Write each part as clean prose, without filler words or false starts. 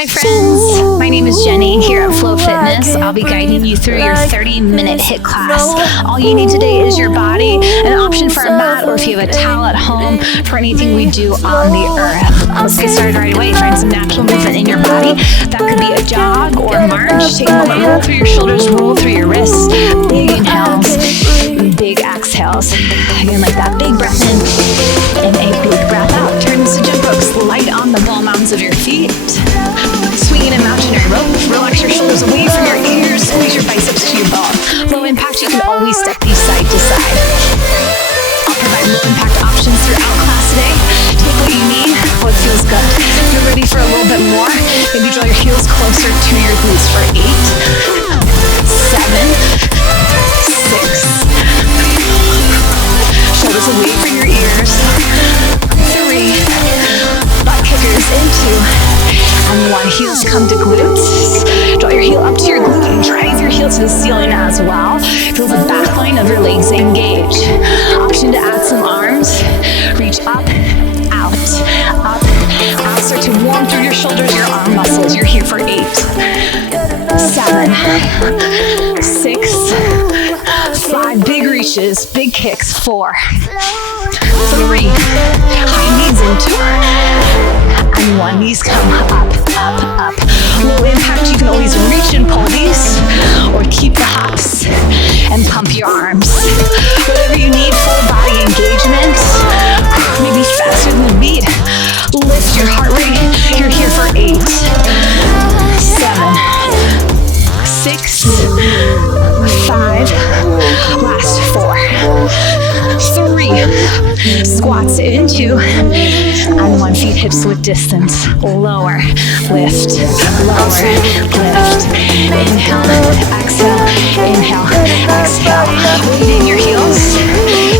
Hi friends, my name is Jenny here at Flow Fitness. I'll be guiding you through your 30-minute HIIT class. All you need today is your body, an option for a mat, or if you have a towel at home for anything we do on the earth. Let's get started right away. Find some natural movement in your body. That could be a jog or a march. Take a moment, roll through your shoulders, roll through your wrists. Big inhales, big exhales. Again, like that big breath in and a big breath out. Turn this to jump ropes, light on the ball mounds of your feet. Swinging imaginary rope. Relax your shoulders away from your ears. Squeeze your biceps to your bone. Low impact, you can always step these side to side. I'll provide low impact options throughout class today. Take what you need, what feels good. If you're ready for a little bit more, maybe draw your heels closer to your glutes for 8, 7, 6. Shoulders away from your ears. 3. Butt kickers into. And 1. Heels come to glutes. Draw your heel up to your glute and drive your heel to the ceiling as well. Feel the back line of your legs engage. Option to add some arms. Reach up, out, up, out. Start to warm through your shoulders, your arm muscles. You're here for 8, 7, 6, 5. Big reaches, big kicks. 4, 3. High knees into. And 1. Knees come up, up, up. Low impact, you can always reach and pull these, or keep the hops and pump your arms. Whatever you need, full body engagement, maybe faster than the beat. Lift your heart rate. You're here for 8, 7, 6, 5, last 4, 3, squats into, and 1. Feet hips with distance, lower, lift, lower, lift, inhale, exhale, inhale, exhale. Weighting your heels,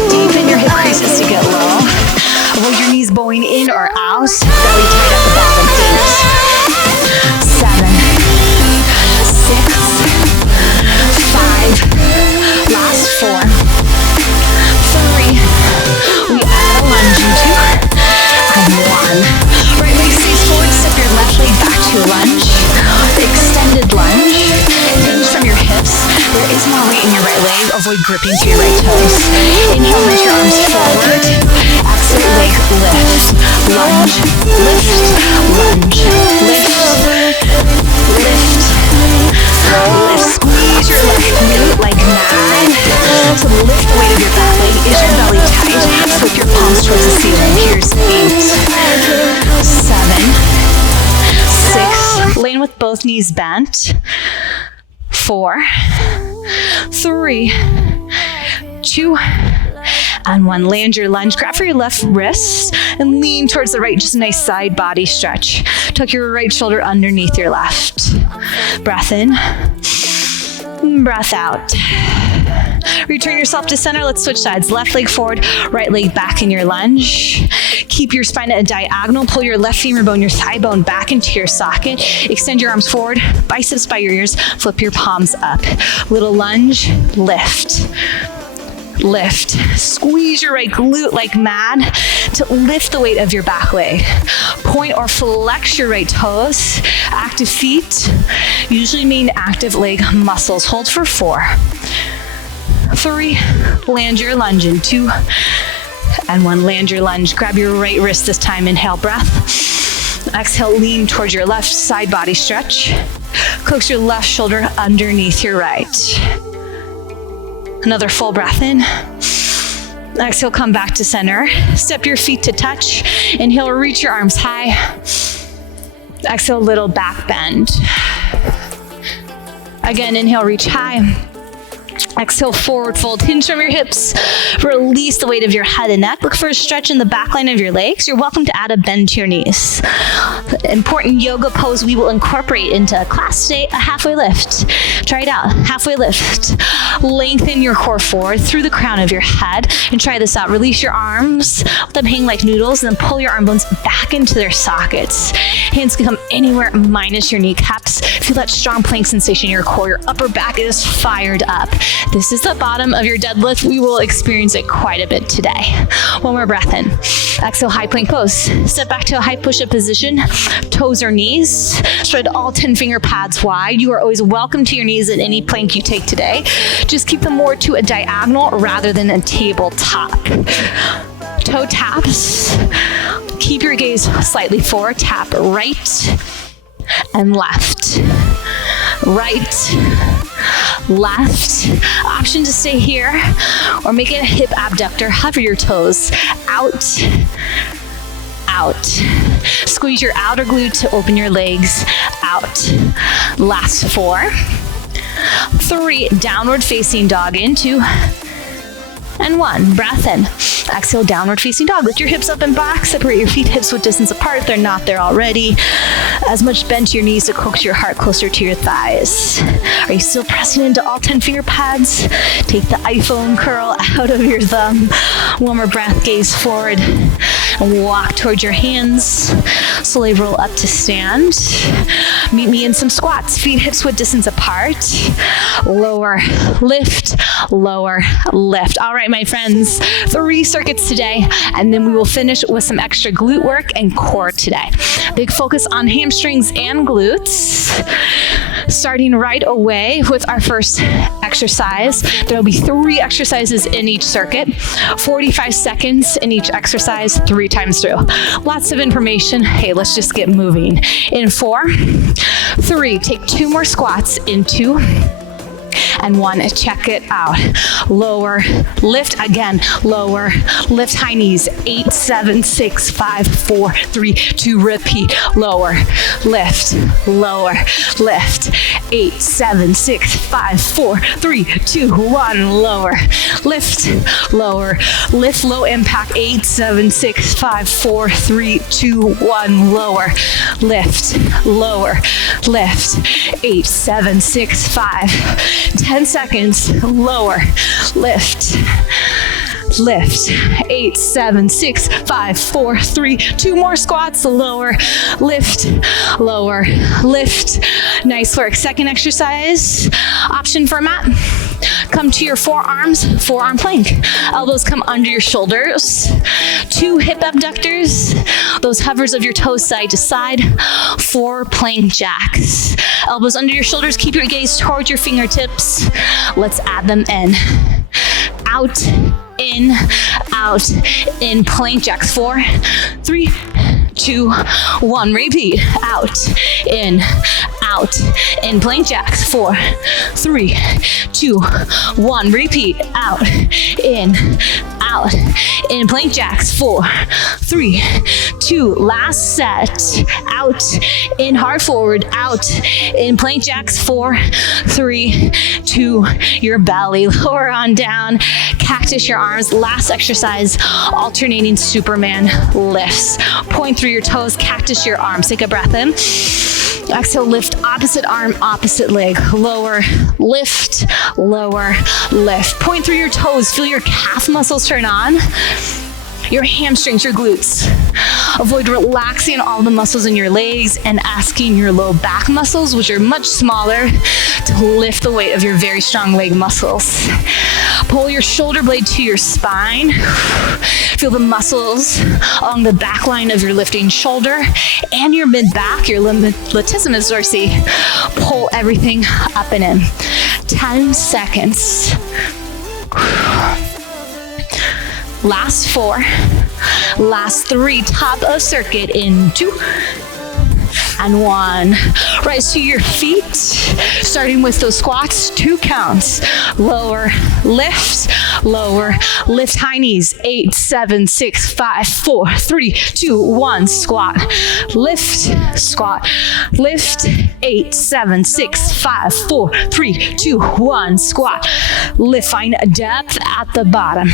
deepen your hip creases to get low. Avoid your knees bowing in or out, belly tight at the bottom. 8, 7, 6, 5, last 4, 3, we add a lunge into, and 1. Right leg stays forward, step your left leg back to a lunge, extended lunge, hinge from your hips. There is more weight in your right leg, avoid gripping to your right toes. Inhale, reach your arms forward, exhale, leg lift, lunge, lift, lunge, lift, lift, lift. Squeeze your left glute like mad. So lift the weight of your back leg. Is your belly tight? Flip your palms towards the ceiling. Here's 8, 7, 6. Lane with both knees bent. 4, 3, 2, and 1. Land your lunge. Grab for your left wrist and lean towards the right. Just a nice side body stretch. Tuck your right shoulder underneath your left. Breath in. Breath out. Return yourself to center. Let's switch sides. Left leg forward, right leg back in your lunge. Keep your spine at a diagonal. Pull your left femur bone, your thigh bone back into your socket. Extend your arms forward, biceps by your ears. Flip your palms up. Little lunge, lift. Lift. Squeeze your right glute like mad to lift the weight of your back leg. Point or flex your right toes. Active feet usually mean active leg muscles. Hold for 4, 3, land your lunge in 2, and 1. Land your lunge. Grab your right wrist this time. Inhale, breath. Exhale, lean towards your left side body stretch. Coax your left shoulder underneath your right. Another full breath in. Exhale, come back to center. Step your feet to touch. Inhale, reach your arms high. Exhale, little back bend. Again, inhale, reach high. Exhale, forward fold. Hinge from your hips. Release the weight of your head and neck. Look for a stretch in the back line of your legs. You're welcome to add a bend to your knees. Important yoga pose we will incorporate into class today, a halfway lift. Try it out. Halfway lift. Lengthen your core forward through the crown of your head and try this out. Release your arms, let them hang like noodles, and then pull your arm bones back into their sockets. Hands can come anywhere minus your kneecaps. Feel that strong plank sensation in your core. Your upper back is fired up. This is the bottom of your deadlift. We will experience it quite a bit today. One more breath in. Exhale, high plank pose. Step back to a high push-up position. toes or knees. Spread all 10 finger pads wide. You are always welcome to your knees in any plank you take today. Just keep them more to a diagonal rather than a tabletop. Toe taps. Keep your gaze slightly forward. Tap right and left. Right, left. Option to stay here or make it a hip abductor. Hover your toes out, out. Squeeze your outer glute to open your legs out. Last 4, 3, downward facing dog in 2, and 1. Breath in. Exhale, downward facing dog. Lift your hips up and back. Separate your feet hips width distance apart if they're not there already. As much bend to your knees to coax your heart closer to your thighs. Are you still pressing into all 10 finger pads? Take the iPhone curl out of your thumb. One more breath, gaze forward. And walk towards your hands. Slowly roll up to stand. Meet me in some squats. Feet hips width distance apart. Lower, lift, lower, lift. All right, my friends, 3 circuits today, and then we will finish with some extra glute work and core today. Big focus on hamstrings and glutes. Starting right away with our first exercise. There will be 3 exercises in each circuit, 45 seconds in each exercise, 3 times through. Lots of information. Hey, let's just get moving. In 4, 3, take 2 more squats in 2, and 1. Check it out. Lower, lift again, lower, lift high knees. 8, 7, 6, 5, 4, 3, 2, repeat. Lower, lift, lower, lift. 8, 7, 6, 5, 4, 3, 2, 1, lower, lift, lower, lift, low impact. 8, 7, 6, 5, 4, 3, 2, 1, lower, lift, lower, lift. 8, 7, 6, 5, 10 seconds, lower, lift, lift. 8, 7, 6, 5, 4, 3, 2 more squats, lower, lift, lower, lift. Nice work. Second exercise, option for a mat. Come to your forearms, forearm plank. Elbows come under your shoulders. 2 hip abductors, those hovers of your toes side to side. 4 plank jacks. Elbows under your shoulders, keep your gaze towards your fingertips. Let's add them in. Out, in, out, in, plank jacks. 4, 3, 2, 1. Repeat. Out, in, plank jacks. 4, 3, 2, 1. Repeat. Out, in, plank jacks. 4, 3, 2. Last set. Out, in, hard forward, out, in, plank jacks. 4, 3, 2. Your belly. Lower on down. Cactus your arms. Last exercise, alternating Superman lifts. Point through your toes, cactus your arms. Take a breath in. Exhale, lift opposite arm, opposite leg. Lower, lift, lower, lift. Point through your toes. Feel your calf muscles turn on. Your hamstrings, your glutes. Avoid relaxing all the muscles in your legs and asking your low back muscles, which are much smaller, to lift the weight of your very strong leg muscles. Pull your shoulder blade to your spine. Feel the muscles along the back line of your lifting shoulder and your mid-back, your latissimus dorsi. Pull everything up and in. 10 seconds. Last 4, last 3, top of circuit in 2 and 1. Rise to your feet, starting with those squats, 2 counts. Lower, lift, high knees. 8, 7, 6, 5, 4, 3, 2, 1, squat, lift, squat, lift. 8, 7, 6, 5, 4, 3, 2, 1, squat, lift. Find a depth at the bottom.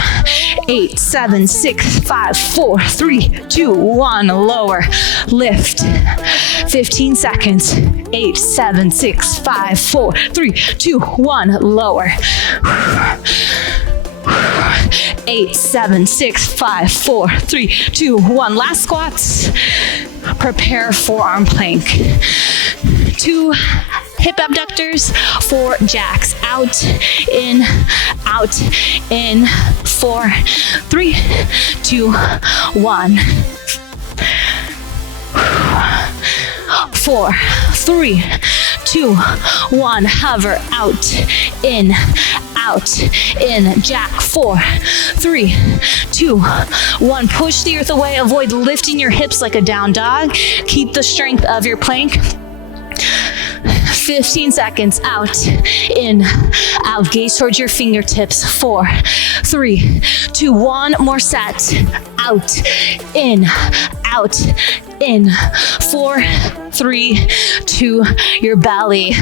8, 7, 6, 5, 4, 3, 2, 1, lower, lift. 15 seconds. 8, 7, 6, 5, 4, 3, 2, 1, lower. 8, 7, 6, 5, 4, 3, 2, 1. Last squats. Prepare forearm plank. 2 hip abductors, 4 jacks. Out, in, 4, 3, 2, 1. 4, 3, 2, 1. Hover out, in, Jack. 4, 3, 2, 1. Push the earth away. Avoid lifting your hips like a down dog. Keep the strength of your plank. 15 seconds. Out, in, out. Gaze towards your fingertips. 4, 3, 2, 1. More set. Out, in, in. 4, 3, 2, your belly.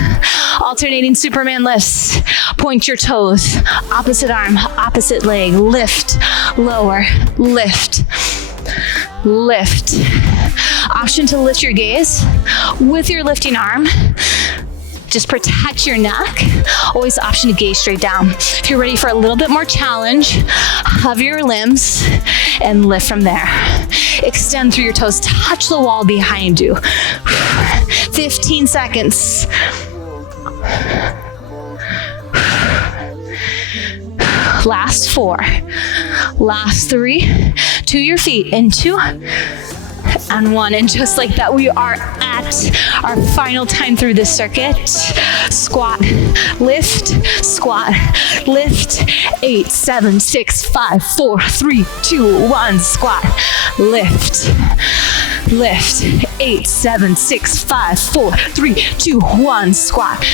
Alternating Superman lifts. Point your toes. Opposite arm, opposite leg. Lift, lower, lift, lift. Option to lift your gaze with your lifting arm. Just protect your neck. Always option to gaze straight down. If you're ready for a little bit more challenge, hover your limbs and lift from there. Extend through your toes. Touch the wall behind you. 15 seconds. Last 4. Last 3. To your feet. Into and 1. And just like that, we are at our final time through this circuit. Squat, lift, squat, lift. 8, 7, 6, 5, 4, 3, 2, 1. Squat, lift, lift. 8, 7, 6, 5, 4, 3, 2, 1. Squat.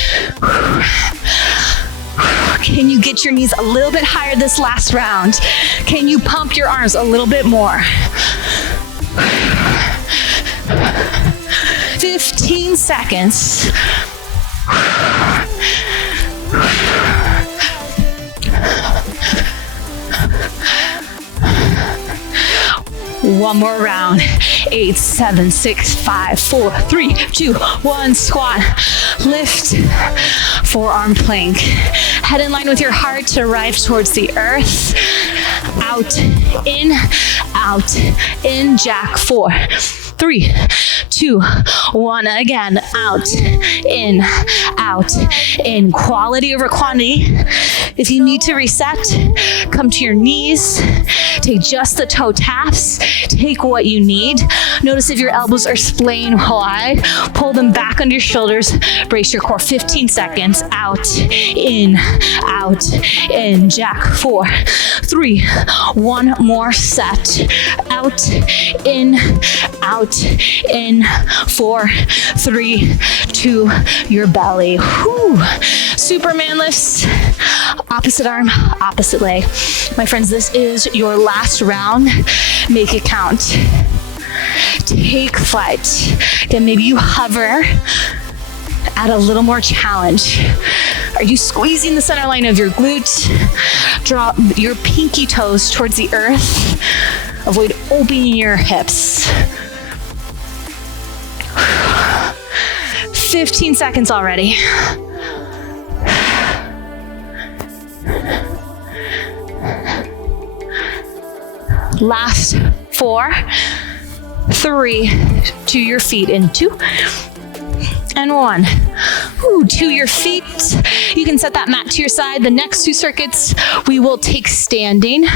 Can you get your knees a little bit higher this last round? Can you pump your arms a little bit more? 15 seconds. One more round. 8, 7, 6, 5, 4, 3, 2, 1. Squat, lift, forearm plank. Head in line with your heart to arrive towards the earth. Out, in, Jack. 4, 3, 2, 1. Again, out, in, quality over quantity. If you need to reset, come to your knees. Take just the toe taps. Take what you need. Notice if your elbows are splaying wide. Pull them back under your shoulders. Brace your core. 15 seconds. Out, in, Jack. 4, 3, 1 more set. Out, in, 4, 3, 2, your belly. Whew. Superman lifts. Opposite arm, opposite leg. My friends, this is your last round. Make it count. Take flight. Again, maybe you hover. Add a little more challenge. Are you squeezing the center line of your glutes? Draw your pinky toes towards the earth. Avoid opening your hips. 15 seconds already. Last 4, 3, to your feet in 2, and 1. Ooh, to your feet. You can set that mat to your side. The next 2 circuits, we will take standing.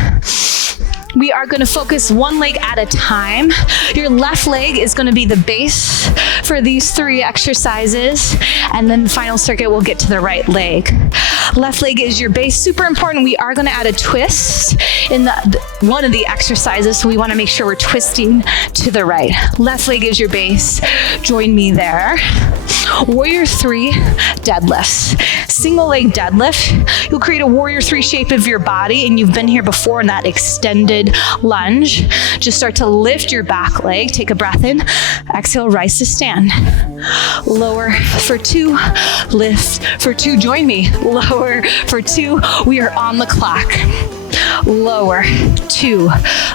We are going to focus one leg at a time. Your left leg is going to be the base for these 3 exercises, and then the final circuit we'll get to the right leg. Left leg is your base. Super important. We are going to add a twist in one of the exercises, so we want to make sure we're twisting to the right. Left leg is your base. Join me there. Warrior 3 deadlifts. Single leg deadlift. You'll create a warrior 3 shape of your body, and you've been here before in that extended lunge. Just start to lift your back leg. Take a breath in. Exhale, rise to stand. Lower for 2. Lift for 2. Join me. Lower for 2. We are on the clock. Lower 2.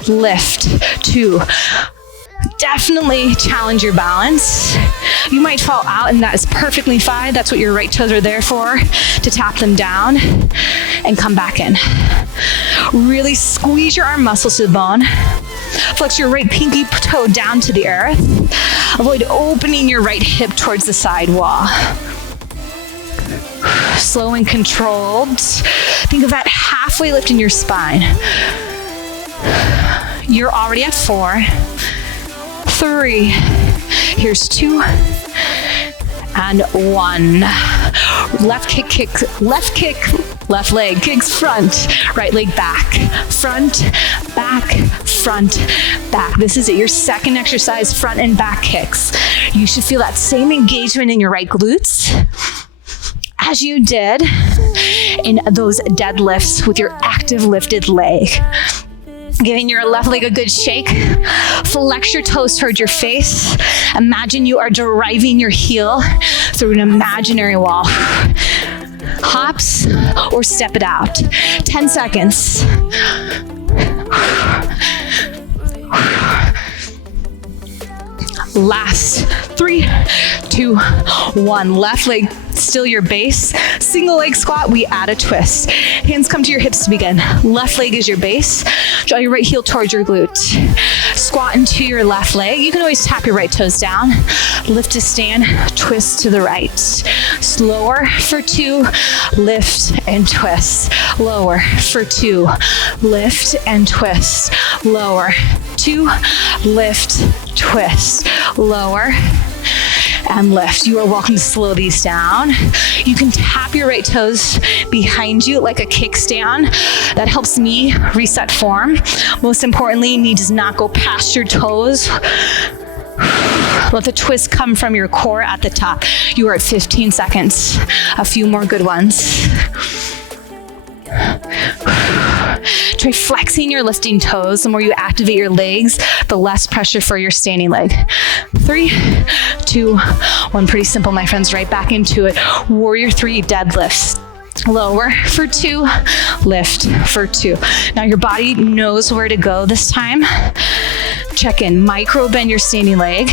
Lift 2. Definitely challenge your balance. You might fall out, and that is perfectly fine. That's what your right toes are there for, to tap them down and come back in. Really squeeze your arm muscles to the bone. Flex your right pinky toe down to the earth. Avoid opening your right hip towards the side wall. Slow and controlled. Think of that halfway lift in your spine. You're already at 4. 3. Here's 2. and 1. Left kick, left leg kicks front, right leg back, front, back, front, back. This is it, your second exercise, front and back kicks. You should feel that same engagement in your right glutes as you did in those deadlifts with your active lifted leg. Giving your left leg a good shake. Flex your toes towards your face. Imagine you are driving your heel through an imaginary wall. Hops or step it out. 10 seconds. Last 3, 2, 1. Left leg still your base. Single leg squat, we add a twist. Hands come to your hips to begin. Left leg is your base. Draw your right heel towards your glute. Squat into your left leg. You can always tap your right toes down. Lift to stand, twist to the right. Slower for 2, lift and twist. Lower for 2, lift and twist. Lower, 2, lift, twist. Lower and lift. You are welcome to slow these down. You can tap your right toes behind you like a kickstand. That helps me reset form. Most importantly, knee does not go past your toes. Let the twist come from your core at the top. You are at 15 seconds. A few more good ones. Try flexing your lifting toes. The more you activate your legs, the less pressure for your standing leg. 3, 2, 1. Pretty simple, my friends. Right back into it. Warrior 3 deadlifts. Lower for 2, lift for 2. Now your body knows where to go this time. Check in, micro bend your standing leg.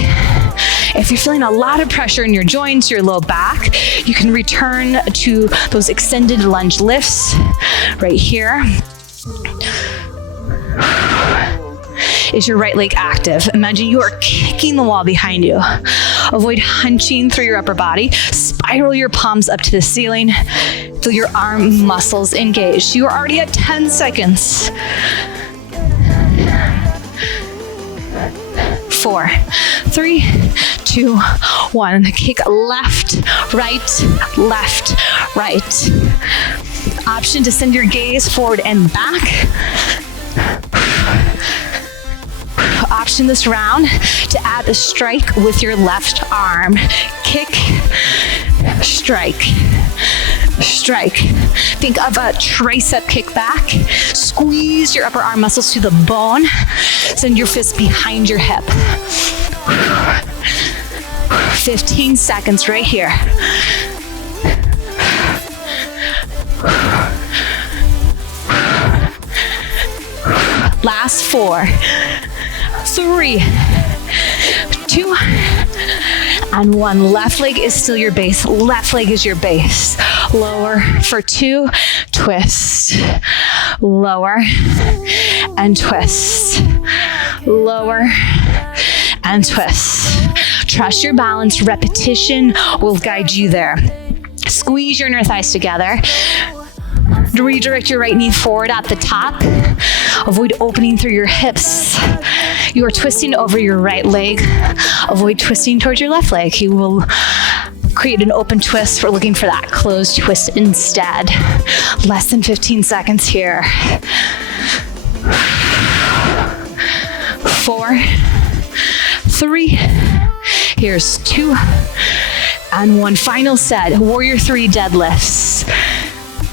If you're feeling a lot of pressure in your joints, your low back, you can return to those extended lunge lifts right here. Is your right leg active? Imagine you are kicking the wall behind you. Avoid hunching through your upper body. Spiral your palms up to the ceiling. Feel your arm muscles engaged. You are already at 10 seconds. 4, 3, 2, 1. Kick left, right, left, right. Option to send your gaze forward and back. Option this round to add a strike with your left arm. Kick, strike, strike. Think of a tricep kick back. Squeeze your upper arm muscles to the bone. Send your fist behind your hip. 15 seconds right here. Last 4, 3, 2, and 1. Left leg is still your base. Left leg is your base. Lower for 2, twist. Lower and twist. Lower and twist. Trust your balance. Repetition will guide you there. Squeeze your inner thighs together. Redirect your right knee forward at the top. Avoid opening through your hips. You are twisting over your right leg. Avoid twisting towards your left leg. You will create an open twist. We're looking for that closed twist instead. Less than 15 seconds here. 4, 3, here's 2, and 1. Final set, Warrior 3 deadlifts.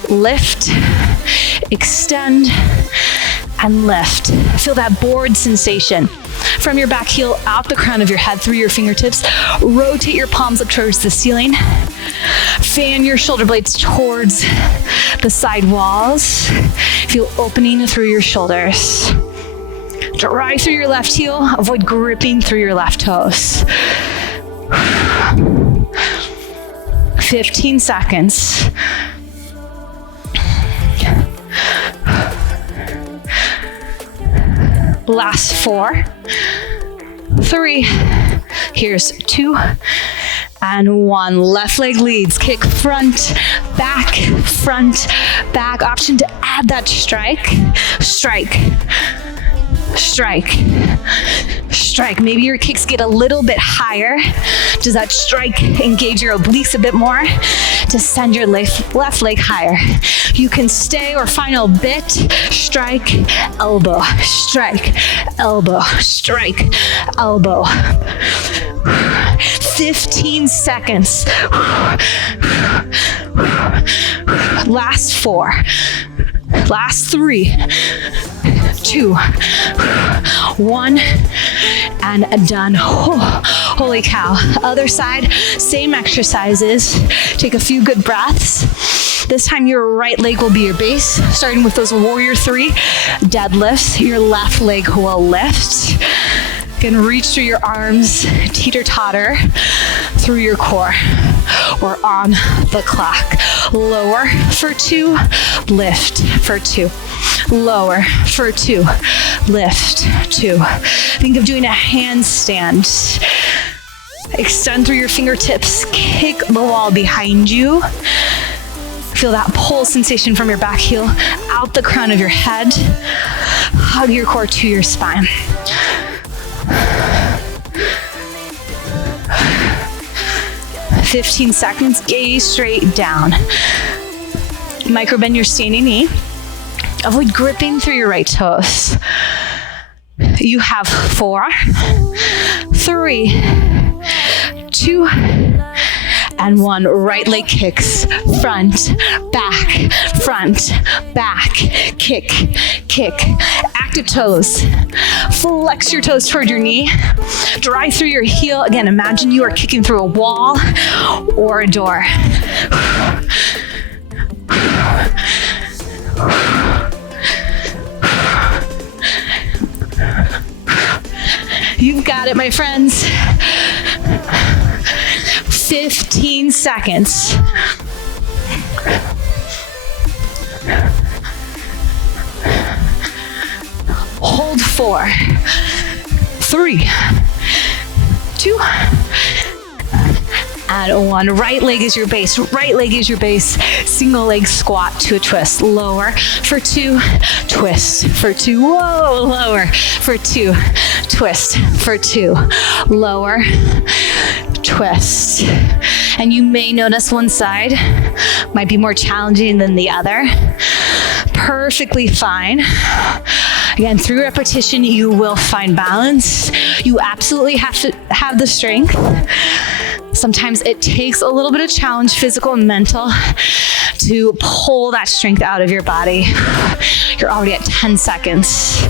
Lift, extend, and lift. Feel that board sensation. From your back heel out the crown of your head through your fingertips. Rotate your palms up towards the ceiling. Fan your shoulder blades towards the side walls. Feel opening through your shoulders. Drive through your left heel. Avoid gripping through your left toes. 15 seconds. Last 4, 3, here's 2, and 1. Left leg leads. Kick front, back, front, back. Option to add that strike. Strike. strike, strike. Maybe your kicks get a little bit higher. Does that strike engage your obliques a bit more to send your left leg higher? You can stay or final bit, strike, elbow, strike, elbow, strike, elbow. 15 seconds. Last 4. Last 3, 2, 1, and done. Oh, holy cow. Other side, same exercises. Take a few good breaths. This time your right leg will be your base, starting with those warrior 3 deadlifts. Your left leg will lift. Again, reach through your arms, teeter-totter through your core. We're on the clock. Lower for 2, lift for 2. Lower for 2, lift 2. Think of doing a handstand. Extend through your fingertips, kick the wall behind you. Feel that pull sensation from your back heel out the crown of your head. Hug your core to your spine. 15 seconds, gaze straight down. Micro-bend your standing knee. Avoid gripping through your right toes. You have 4, 3, 2, and 1. Right leg kicks, front, back, kick, kick. Active toes. Flex your toes toward your knee. Drive through your heel. Again, imagine you are kicking through a wall or a door. You've got it, my friends. 15 seconds. Hold 4, 3, 2, and 1. Right leg is your base. Right leg is your base. Single leg squat to a twist. Lower for 2, twist for 2. Whoa, lower for 2, twist for 2. Lower, twist. And you may notice one side might be more challenging than the other. Perfectly fine. Again, through repetition, you will find balance. You absolutely have to have the strength. Sometimes it takes a little bit of challenge, physical and mental, to pull that strength out of your body. You're already at 10 seconds.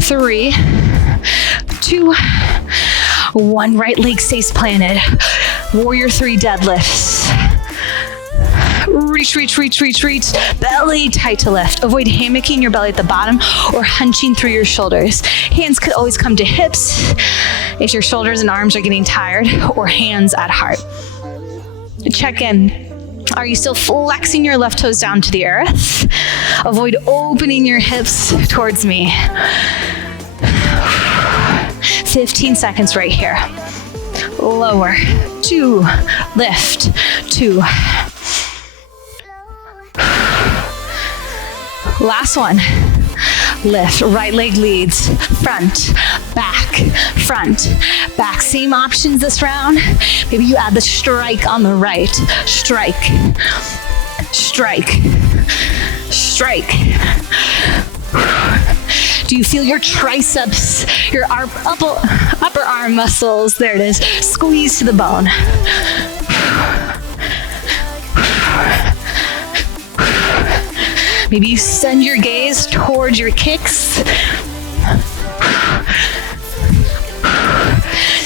3, 2, 1. Right leg stays planted. Warrior 3 deadlifts. Reach, reach, reach, reach, reach. Belly tight to lift. Avoid hammocking your belly at the bottom or hunching through your shoulders. Hands could always come to hips if your shoulders and arms are getting tired, or hands at heart. Check in. Are you still flexing your left toes down to the earth? Avoid opening your hips towards me. 15 seconds right here. Lower, 2, lift, 2. Last one. Lift, right leg leads, front, back, front, back. Same options this round. Maybe you add the strike on the right. Strike, strike, strike. Do you feel your triceps, your upper arm muscles, there it is, squeeze to the bone. Maybe you send your gaze towards your kicks.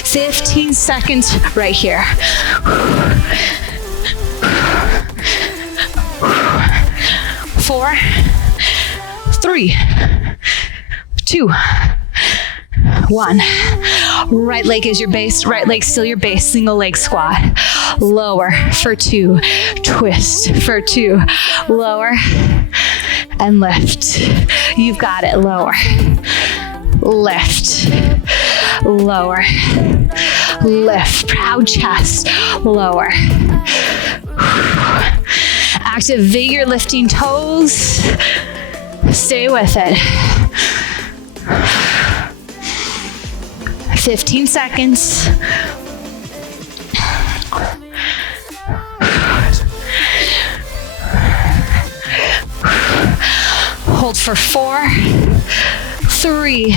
15 seconds right here. 4, 3, 2, 1. Right leg is your base. Right leg still your base. Single leg squat. Lower for 2. Twist for 2. Lower and lift. You've got it. Lower. Lift. Lower. Lift. Proud chest. Lower. Activate your lifting toes. Stay with it. 15 seconds. Hold for 4, 3,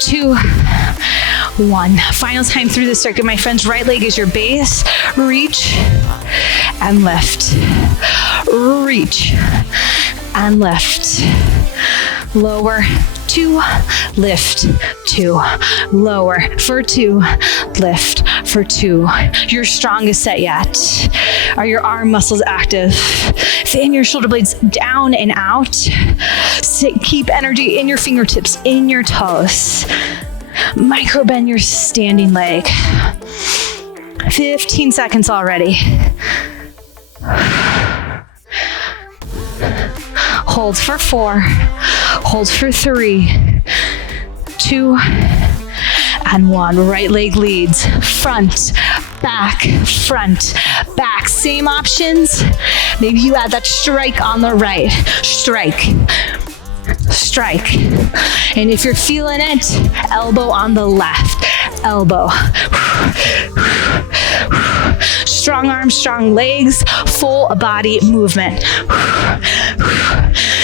2, 1. Final time through the circuit, my friends. Right leg is your base. Reach and lift. Reach and lift. Lower, 2, lift, 2. Lower for 2, lift for 2. Your strongest set yet. Are your arm muscles active? Fan your shoulder blades down and out. Keep energy in your fingertips, in your toes. Micro bend your standing leg. 15 seconds already. Hold for 4, hold for 3, 2, and 1. Right leg leads. Front, back, front, back. Same options. Maybe you add that strike on the right. Strike, strike. And if you're feeling it, elbow on the left. Elbow. Strong arms, strong legs, full body movement.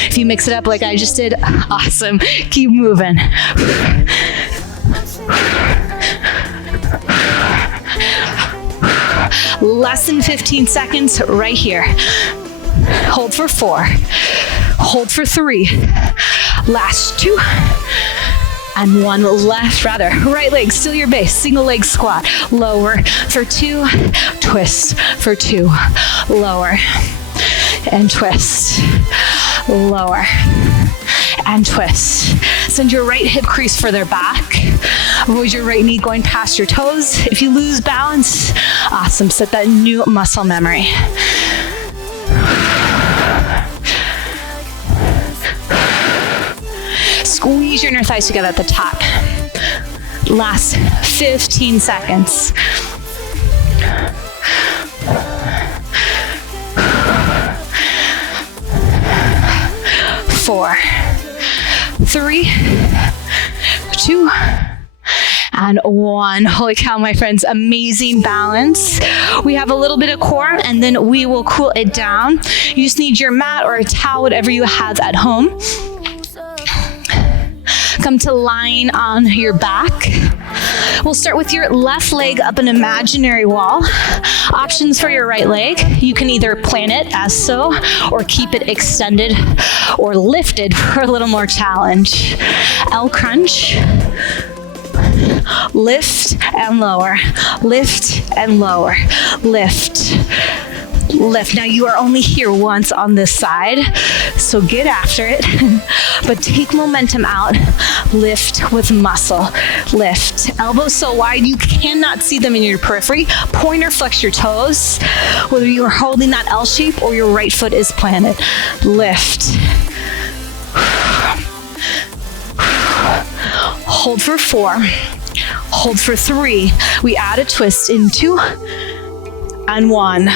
If you mix it up like I just did, awesome. Keep moving. Less than 15 seconds right here. Hold for 4. Hold for 3. Last 2. And 1 left, right leg, still your base, single leg squat. Lower for 2, twist for 2. Lower and twist. Lower and twist. Send your right hip crease further back. Avoid your right knee going past your toes. If you lose balance, awesome, set that new muscle memory. Squeeze your inner thighs together at the top. Last 15 seconds. 4, 3, 2, and 1. Holy cow, my friends, amazing balance. We have a little bit of core and then we will cool it down. You just need your mat or a towel, whatever you have at home. Come to lying on your back. We'll start with your left leg up an imaginary wall. Options for your right leg. You can either plant it as so or keep it extended or lifted for a little more challenge. L crunch. Lift and lower. Lift and lower. Lift. Lift. Now you are only here once on this side, so get after it, but take momentum out. Lift with muscle. Lift. Elbows so wide you cannot see them in your periphery. Pointer flex your toes, whether you are holding that L shape or your right foot is planted. Lift. Hold for 4. Hold for 3. We add a twist in 2 and 1.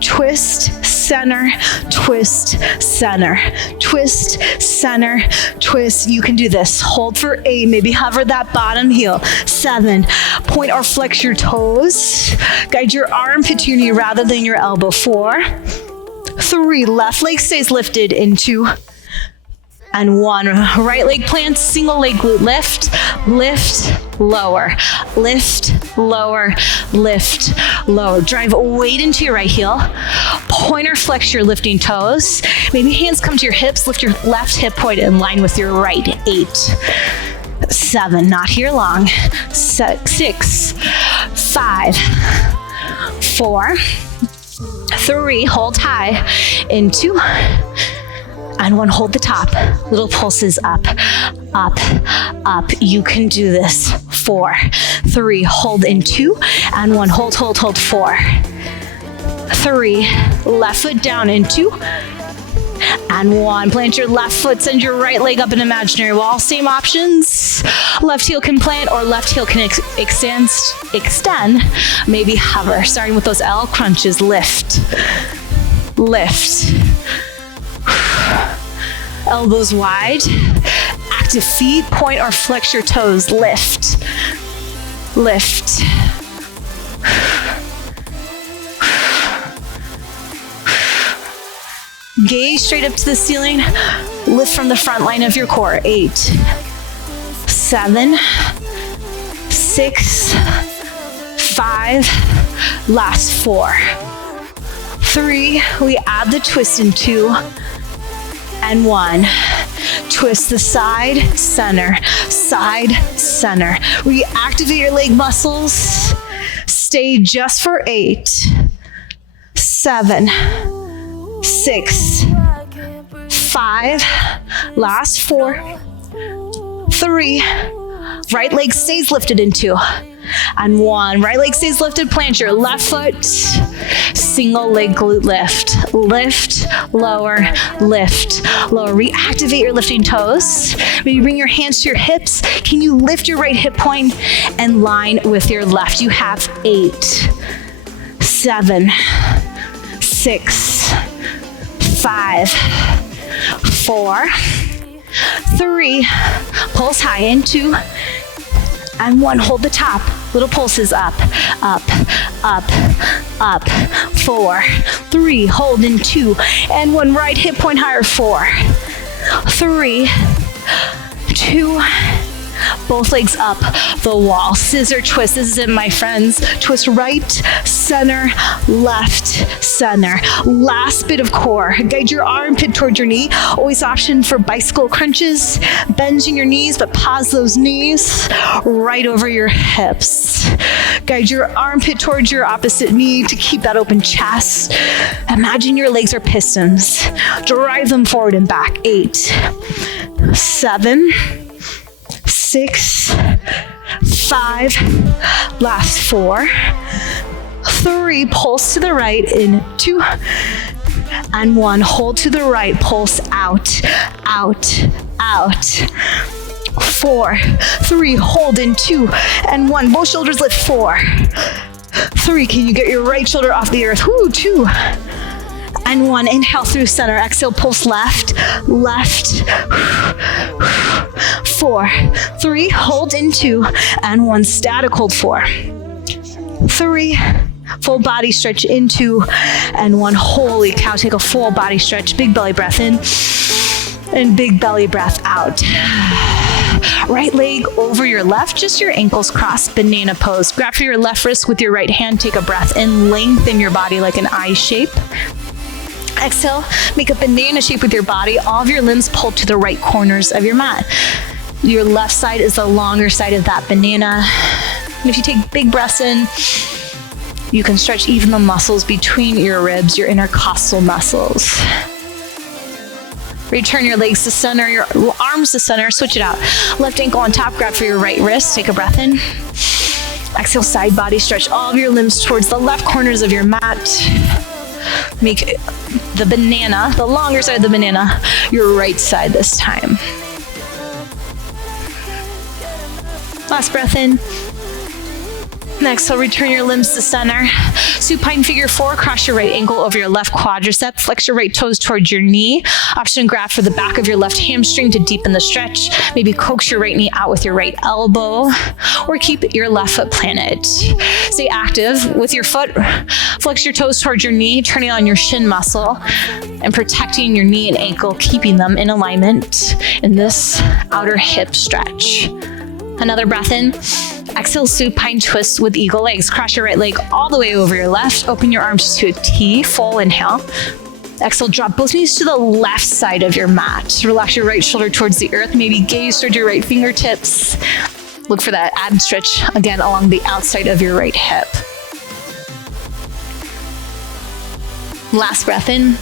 Twist, center, twist, center, twist, center, twist. You can do this. Hold for 8. Maybe hover that bottom heel. 7. Point or flex your toes. Guide your armpit to your knee rather than your elbow. 4, 3. Left leg stays lifted in 2 and 1. Right leg plants, single leg glute lift, lift, lower, lift, lower, lift, lower. Drive weight into your right heel. Pointer flex your lifting toes. Maybe hands come to your hips. Lift your left hip point in line with your right. 8, 7, not here long. 6, 5, 4, 3, hold high in 2 and 1. Hold the top. Little pulses up, up, up. You can do this. 4, 3, hold in 2 and 1. Hold, hold, hold. 4, 3, left foot down in 2 and 1. Plant your left foot, send your right leg up an imaginary wall. Same options. Left heel can plant or left heel can extend, maybe hover. Starting with those L crunches, lift. lift. Elbows wide. Active feet, point or flex your toes, lift. Lift. Gaze straight up to the ceiling. Lift from the front line of your core. 8, 7, 6, 5, last 4, 3, we add the twist in 2, and 1. Twist the side, center, side, center. Reactivate your leg muscles. Stay just for 8, 7, 6, 5, last 4, 3, right leg stays lifted in 2, and 1. Right leg stays lifted, plant your left foot, single leg glute lift. Lift, lower, lift, lower. Reactivate your lifting toes. Maybe bring your hands to your hips. Can you lift your right hip point and line with your left? You have 8, 7, 6, 5, 4, 3, pulse high in 2, and 1. Hold the top. Little pulses up, up, up, up. 4, 3, hold in 2, and 1. Right hip point higher. 4, 3, 2, both legs up the wall. Scissor twist. This is it, my friends. Twist right, center, left, center. Last bit of core. Guide your armpit towards your knee. Always option for bicycle crunches. Bending your knees, but pause those knees right over your hips. Guide your armpit towards your opposite knee to keep that open chest. Imagine your legs are pistons. Drive them forward and back. 8, 7, 6, 5, last 4, 3, pulse to the right in 2, and 1, hold to the right, pulse out, out, out. 4, 3, hold in 2, and 1, both shoulders lift. 4, 3, can you get your right shoulder off the earth? 2, and 1, inhale through center, exhale, pulse left, left. 4, 3, hold in 2, and 1, static hold. 4, 3, full body stretch in 2, and 1, holy cow, take a full body stretch, big belly breath in, and big belly breath out. Right leg over your left, just your ankles crossed, banana pose. Grab for your left wrist with your right hand, take a breath in, lengthen your body like an I shape. Exhale, make a banana shape with your body. All of your limbs pulled to the right corners of your mat. Your left side is the longer side of that banana. And if you take big breaths in, you can stretch even the muscles between your ribs, your intercostal muscles. Return your legs to center, your arms to center, switch it out. Left ankle on top, grab for your right wrist, take a breath in. Exhale, side body stretch all of your limbs towards the left corners of your mat. Make the banana, the longer side of the banana, your right side this time. Last breath in. Next, so return your limbs to center. Supine figure 4, cross your right ankle over your left quadricep, flex your right toes towards your knee. Option grab for the back of your left hamstring to deepen the stretch. Maybe coax your right knee out with your right elbow, or keep your left foot planted. Stay active with your foot. Flex your toes towards your knee, turning on your shin muscle and protecting your knee and ankle, keeping them in alignment in this outer hip stretch. Another breath in. Exhale, supine twist with eagle legs. Cross your right leg all the way over your left. Open your arms to a T, full inhale. Exhale, drop both knees to the left side of your mat. Relax your right shoulder towards the earth. Maybe gaze towards your right fingertips. Look for that ab stretch, again, along the outside of your right hip. Last breath in.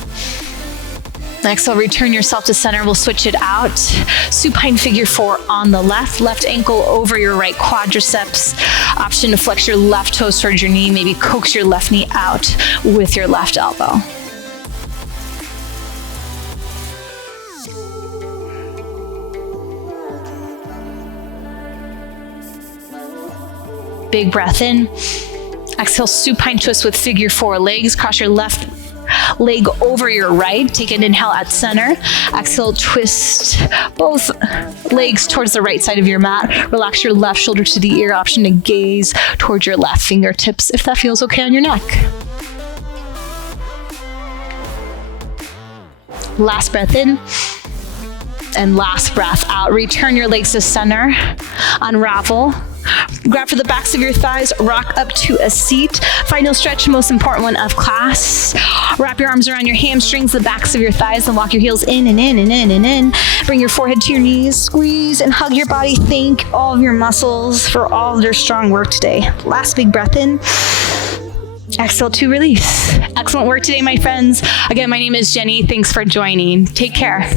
Exhale, return yourself to center. We'll switch it out. Supine figure 4 on the left. Left ankle over your right quadriceps. Option to flex your left toes towards your knee. Maybe coax your left knee out with your left elbow. Big breath in. Exhale, supine twist with figure 4 legs. Cross your left leg over your right. Take an inhale at center. Exhale, twist both legs towards the right side of your mat. Relax your left shoulder to the ear. Option to gaze towards your left fingertips if that feels okay on your neck. Last breath in. And last breath out. Return your legs to center. Unravel. Grab for the backs of your thighs. Rock up to a seat. Final stretch, most important one of class. Wrap your arms around your hamstrings, the backs of your thighs, and walk your heels in and in and in and in. Bring your forehead to your knees. Squeeze and hug your body. Thank all of your muscles for all of their strong work today. Last big breath in. Exhale to release. Excellent work today, my friends. Again, my name is Jenny. Thanks for joining. Take care.